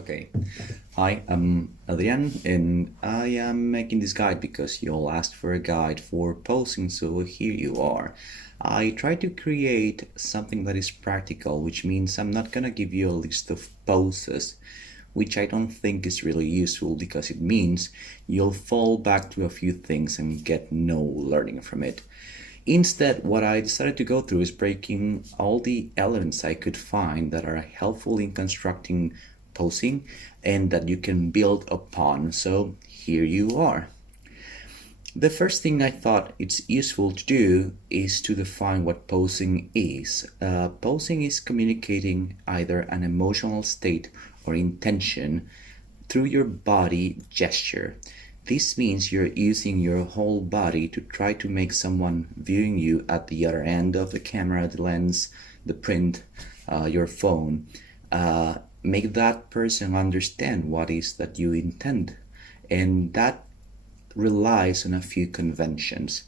Okay. Hi, I'm Adrian, and I am making this guide because you all asked for a guide for posing, so here you are. I try to create something that is practical, which means I'm not gonna give you a list of poses, which I don't think is really useful because it means you'll fall back to a few things and get no learning from it. Instead, what I decided to go through is breaking all the elements I could find that are helpful in constructing posing and that you can build upon. So here you are. The first thing I thought it's useful to do is to define what posing is. Posing is communicating either an emotional state or intention through your body gesture. This means you're using your whole body to try to make someone viewing you at the other end of the camera, the lens, the print, your phone, make that person understand what is that you intend. And that relies on a few conventions.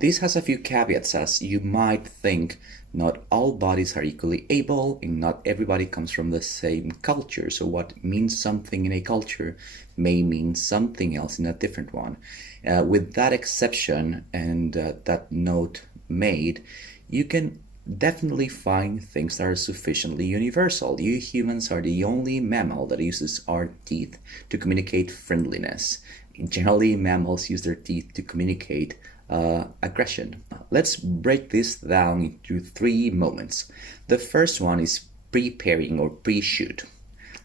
This has a few caveats, as you might think not all bodies are equally able and not everybody comes from the same culture. So, what means something in a culture may mean something else in a different one. With that exception and that note made, you can definitely find things that are sufficiently universal. You humans are the only mammal that uses our teeth to communicate friendliness. Generally, mammals use their teeth to communicate aggression. Let's break this down into three moments. The first one is preparing or pre shoot.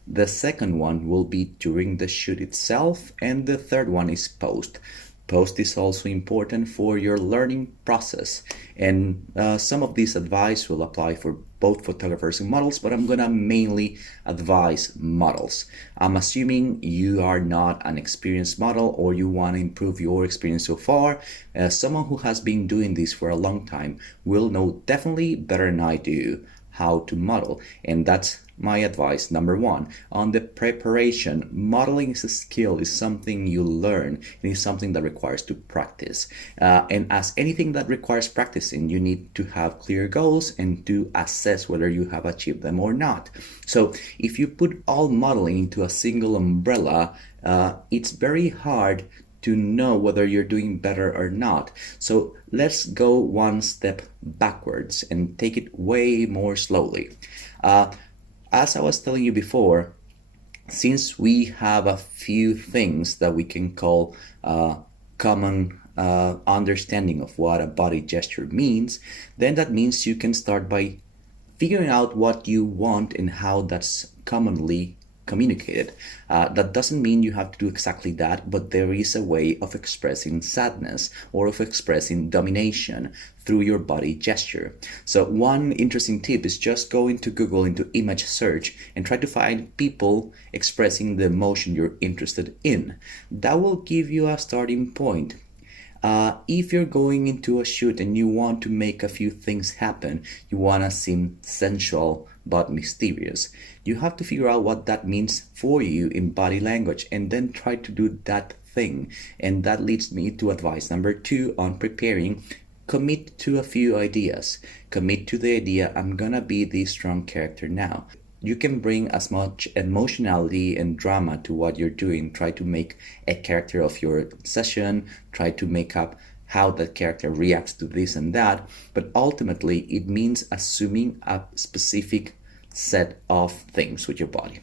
The second one will be during the shoot itself, and the third one is post. Post is also important for your learning process, and some of this advice will apply for both photographers and models, but I'm gonna mainly advise models. I'm assuming you are not an experienced model or you want to improve your experience so far. Someone who has been doing this for a long time will know definitely better than I do how to model, and that's my advice number one. On the preparation, modeling is a skill, is something you learn, and is something that requires to practice. And as anything that requires practicing, you need to have clear goals and to assess whether you have achieved them or not. So if you put all modeling into a single umbrella, it's very hard to know whether you're doing better or not. So let's go one step backwards and take it way more slowly. Uh, as I was telling you before, since we have a few things that we can call common understanding of what a body gesture means, then that means you can start by figuring out what you want and how that's commonly communicated. That doesn't mean you have to do exactly that, but there is a way of expressing sadness or of expressing domination through your body gesture. So, one interesting tip is just go into Google, into image search, and try to find people expressing the emotion you're interested in. That will give you a starting point. If you're going into a shoot and you want to make a few things happen, you want to seem sensual but mysterious, you have to figure out what that means for you in body language and then try to do that thing. And that leads me to advice number two on preparing. Commit to a few ideas. Commit to the idea, I'm gonna be this strong character now. You can bring as much emotionality and drama to what you're doing. Try to make a character of your session, try to make up how that character reacts to this and that, but ultimately it means assuming a specific set of things with your body.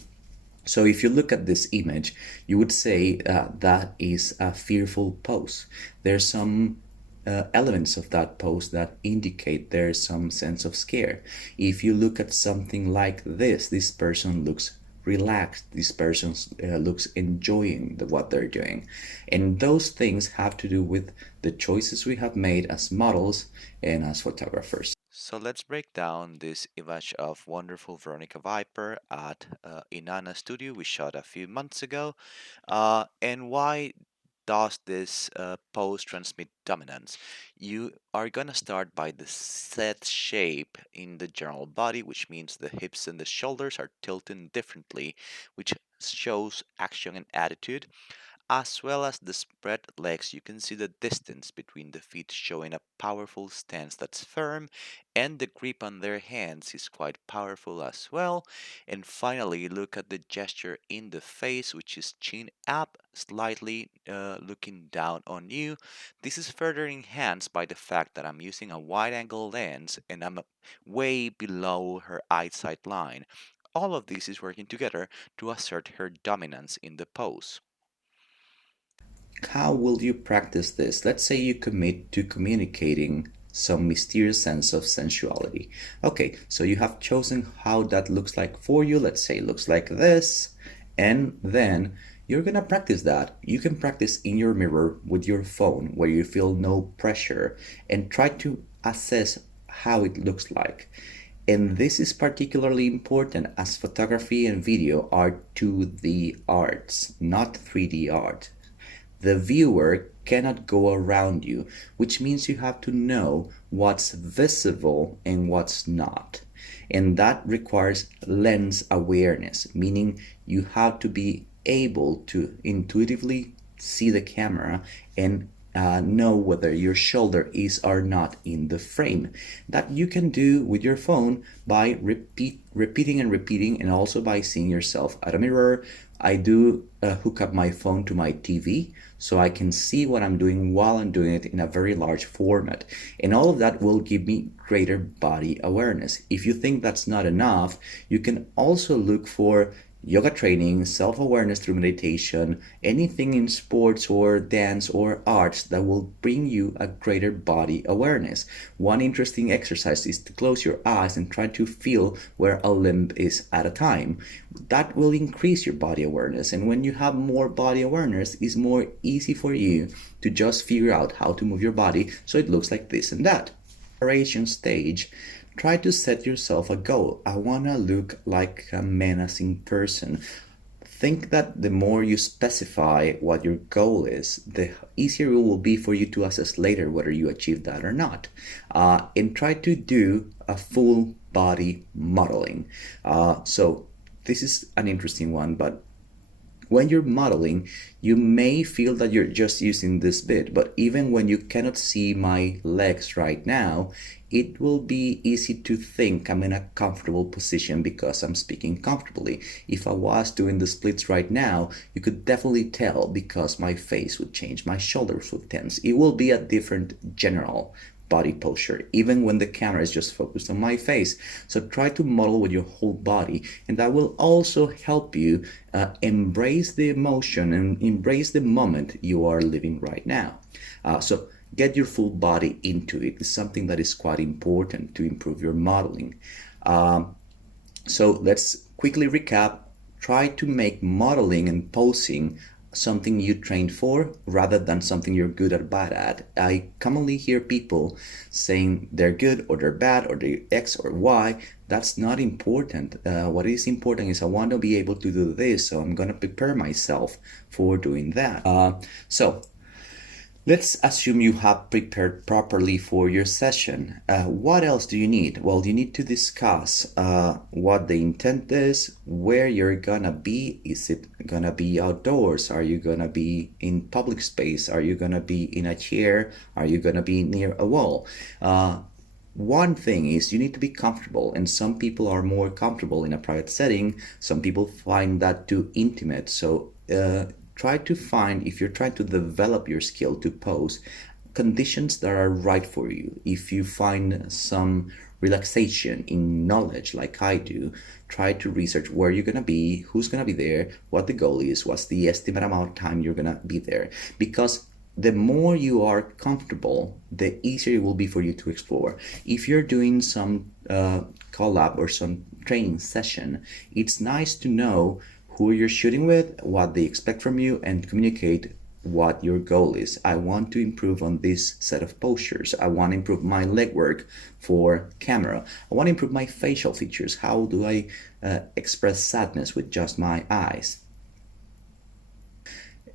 So if you look at this image, you would say that is a fearful pose. There's some elements of that pose that indicate there's some sense of scare. If you look at something like this person looks relaxed. This person looks enjoying what they're doing. And those things have to do with the choices we have made as models and as photographers. So let's break down this image of wonderful Veronica Viper at Inanna Studio we shot a few months ago. And why does this pose transmit dominance? You are gonna start by the set shape in the general body, which means the hips and the shoulders are tilting differently, which shows action and attitude. as well as the spread legs. You can see the distance between the feet, showing a powerful stance that's firm, and the grip on their hands is quite powerful as well. And finally, look at the gesture in the face, which is chin up, slightly looking down on you. This is further enhanced by the fact that I'm using a wide angle lens and I'm way below her eyesight line. All of this is working together to assert her dominance in the pose. How will you practice this? Let's say you commit to communicating some mysterious sense of sensuality. Okay, so you have chosen how that looks like for you. Let's say it looks like this. And then you're gonna practice that. You can practice in your mirror with your phone where you feel no pressure and try to assess how it looks like. And this is particularly important as photography and video are 2D arts, not 3D art. The viewer cannot go around you, which means you have to know what's visible and what's not. And that requires lens awareness, meaning you have to be able to intuitively see the camera and know whether your shoulder is or not in the frame. That you can do with your phone by repeating and repeating, and also by seeing yourself at a mirror. I do hook up my phone to my TV so I can see what I'm doing while I'm doing it in a very large format. And all of that will give me greater body awareness. If you think that's not enough, you can also look for yoga training, self awareness through meditation, anything in sports or dance or arts that will bring you a greater body awareness. One interesting exercise is to close your eyes and try to feel where a limb is at a time. That will increase your body awareness, and when you have more body awareness, it's more easy for you to just figure out how to move your body so it looks like this and that. Preparation stage, try to set yourself a goal. I want to look like a menacing person. Think that the more you specify what your goal is, the easier it will be for you to assess later whether you achieve that or not. And try to do a full body modeling. So this is an interesting one, but when you're modeling, you may feel that you're just using this bit, but even when you cannot see my legs right now, it will be easy to think I'm in a comfortable position because I'm speaking comfortably. If I was doing the splits right now, you could definitely tell because my face would change, my shoulders would tense. It will be a different general body posture, even when the camera is just focused on my face. So try to model with your whole body, and that will also help you embrace the emotion and embrace the moment you are living right now. So get your full body into it. It's something that is quite important to improve your modeling. So let's quickly recap. Try to make modeling and posing something you trained for rather than something you're good or bad at. I commonly hear people saying they're good or they're bad or they're X or Y. That's not important. What is important is I want to be able to do this, so I'm going to prepare myself for doing that. So let's assume you have prepared properly for your session. What else do you need? Well, you need to discuss what the intent is, where you're gonna be. Is it gonna be outdoors? Are you gonna be in public space? Are you gonna be in a chair? Are you gonna be near a wall? One thing is you need to be comfortable, and some people are more comfortable in a private setting. Some people find that too intimate. So try to find, if you're trying to develop your skill to pose, conditions that are right for you. If you find some relaxation in knowledge like I do, try to research where you're gonna be, who's gonna be there, what the goal is, what's the estimate amount of time you're gonna be there. Because the more you are comfortable, the easier it will be for you to explore. If you're doing some collab or some training session, it's nice to know who you're shooting with, what they expect from you, and communicate what your goal is. I want to improve on this set of postures. I want to improve my leg work for camera. I want to improve my facial features. How do I express sadness with just my eyes?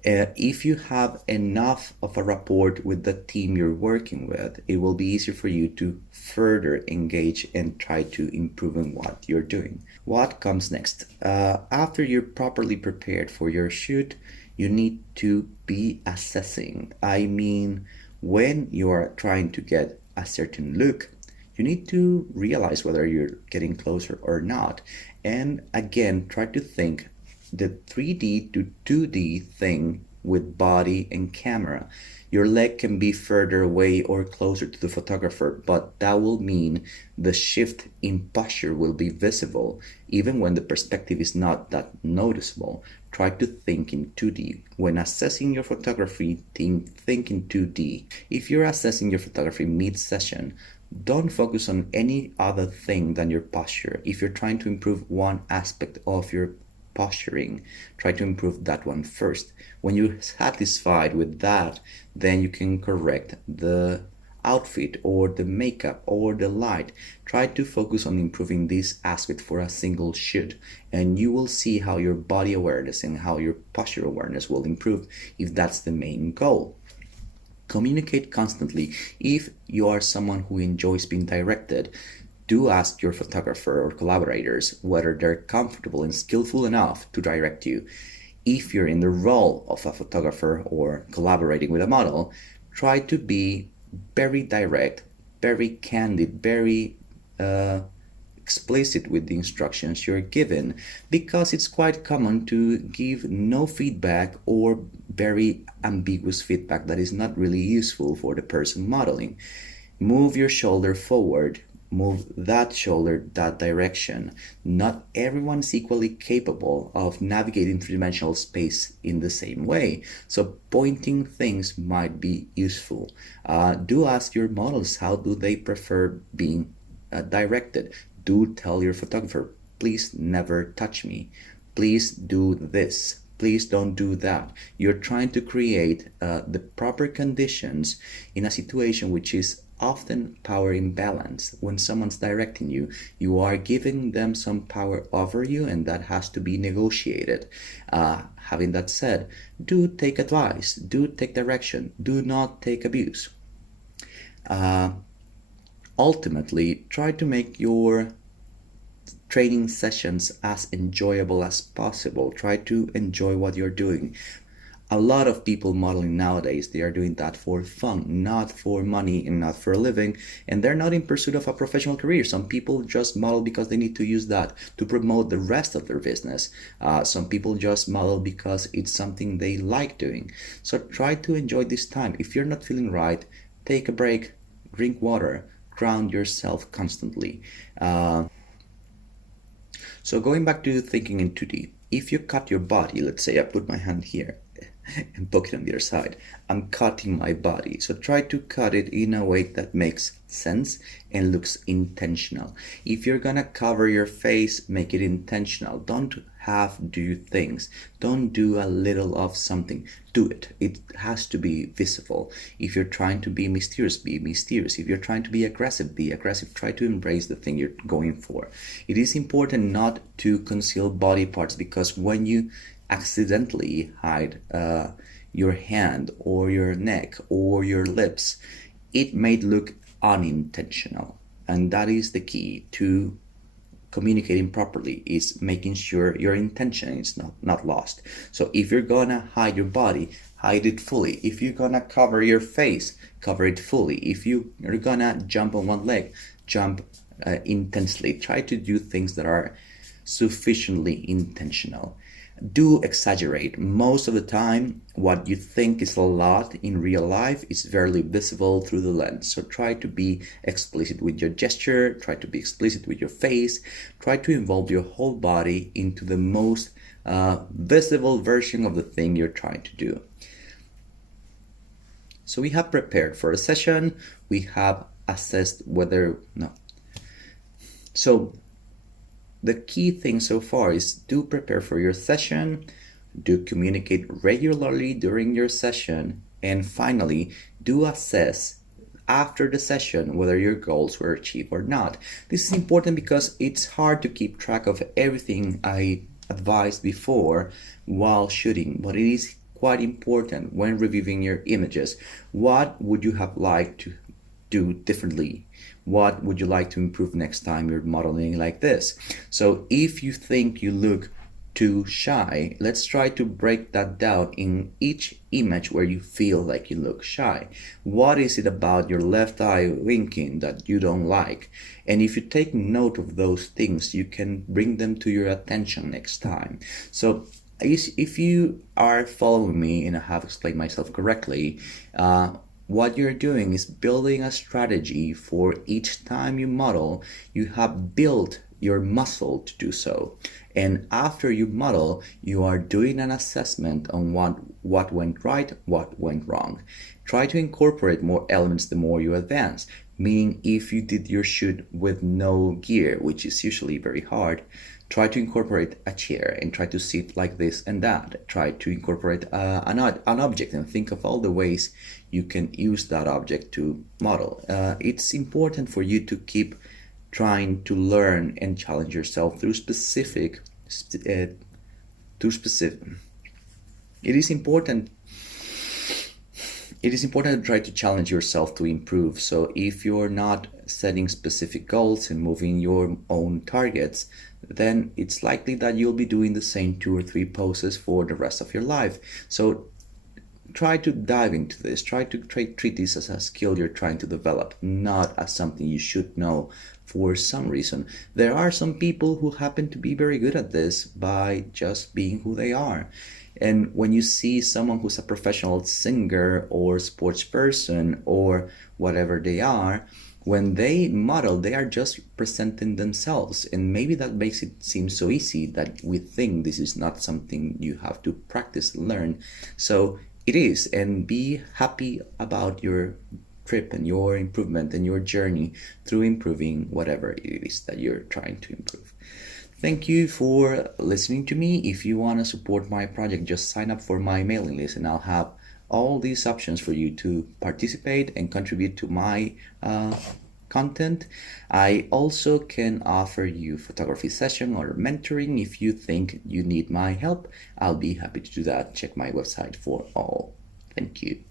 If you have enough of a rapport with the team you're working with, it will be easier for you to further engage and try to improve on what you're doing. What comes next? After you're properly prepared for your shoot, you need to be assessing. I mean, when you are trying to get a certain look, you need to realize whether you're getting closer or not. And again, try to think the 3D to 2D thing with body and camera. Your leg can be further away or closer to the photographer, but that will mean the shift in posture will be visible, even when the perspective is not that noticeable. Try to think in 2D. When assessing your photography, think in 2D. If you're assessing your photography mid-session, don't focus on any other thing than your posture. If you're trying to improve one aspect of your posturing, try to improve that one first. When you're satisfied with that, then you can correct the outfit or the makeup or the light. Try to focus on improving this aspect for a single shoot, and you will see how your body awareness and how your posture awareness will improve if that's the main goal. Communicate constantly. If you are someone who enjoys being directed, do ask your photographer or collaborators whether they're comfortable and skillful enough to direct you. If you're in the role of a photographer or collaborating with a model, try to be very direct, very candid, very explicit with the instructions you're given, because it's quite common to give no feedback or very ambiguous feedback that is not really useful for the person modeling. Move your shoulder forward, move that shoulder that direction. Not everyone is equally capable of navigating three-dimensional space in the same way, so pointing things might be useful. Do ask your models how do they prefer being directed. Do tell your photographer, please never touch me. Please do this. Please don't do that. You're trying to create the proper conditions in a situation which is often power imbalance. When someone's directing you, you are giving them some power over you, and that has to be negotiated. Having that said, do take advice, do take direction, do not take abuse. Ultimately, try to make your training sessions as enjoyable as possible. Try to enjoy what you're doing. A lot of people modeling nowadays, they are doing that for fun, not for money and not for a living, and they're not in pursuit of a professional career. Some people just model because they need to use that to promote the rest of their business. Some people just model because it's something they like doing. So try to enjoy this time. If you're not feeling right, take a break, drink water, ground yourself constantly. So going back to thinking in 2D, if you cut your body, let's say I put my hand here and poke it on the other side, I'm cutting my body. So try to cut it in a way that makes sense and looks intentional. If you're gonna cover your face, make it intentional. Don't half do things. Don't do a little of something. Do it. It has to be visible. If you're trying to be mysterious, be mysterious. If you're trying to be aggressive, be aggressive. Try to embrace the thing you're going for. It is important not to conceal body parts, because when you accidentally hide your hand or your neck or your lips, it may look unintentional. And that is the key to communicating properly, is making sure your intention is not lost. So if you're gonna hide your body, hide it fully. If you're gonna cover your face, cover it fully. If you're gonna jump on one leg, jump intensely. Try to do things that are sufficiently intentional. Do exaggerate. Most of the time, what you think is a lot in real life is barely visible through the lens. So try to be explicit with your gesture, try to be explicit with your face, try to involve your whole body into the most visible version of the thing you're trying to do. So we have prepared for a session, we have assessed whether, no. So the key thing so far is do prepare for your session, do communicate regularly during your session, and finally, do assess after the session whether your goals were achieved or not. This is important because it's hard to keep track of everything I advised before while shooting, but it is quite important when reviewing your images. What would you have liked to do differently? What would you like to improve next time you're modeling like this? So if you think you look too shy, let's try to break that down in each image where you feel like you look shy. What is it about your left eye winking that you don't like? And if you take note of those things, you can bring them to your attention next time. So if you are following me and I have explained myself correctly, what you're doing is building a strategy for each time you model. You have built your muscle to do so. And after you model, you are doing an assessment on what went right, what went wrong. Try to incorporate more elements the more you advance. Meaning, if you did your shoot with no gear, which is usually very hard, try to incorporate a chair and try to sit like this and that. Try to incorporate an object and think of all the ways you can use that object to model. It's important for you to keep trying to learn and challenge yourself through specific. It is important it is important to try to challenge yourself to improve. So if you're not setting specific goals and moving your own targets, then it's likely that you'll be doing the same 2 or 3 poses for the rest of your life. So try to dive into this. Try to treat this as a skill you're trying to develop, not as something you should know for some reason. There are some people who happen to be very good at this by just being who they are. And when you see someone who's a professional singer or sports person or whatever they are, when they model, they are just presenting themselves. And maybe that makes it seem so easy that we think this is not something you have to practice and learn. So it is, and be happy about your trip and your improvement and your journey through improving whatever it is that you're trying to improve. Thank you for listening to me. If you want to support my project, just sign up for my mailing list and I'll have all these options for you to participate and contribute to my content. I also can offer you photography session or mentoring if you think you need my help. I'll be happy to do that. Check my website for all. Thank you.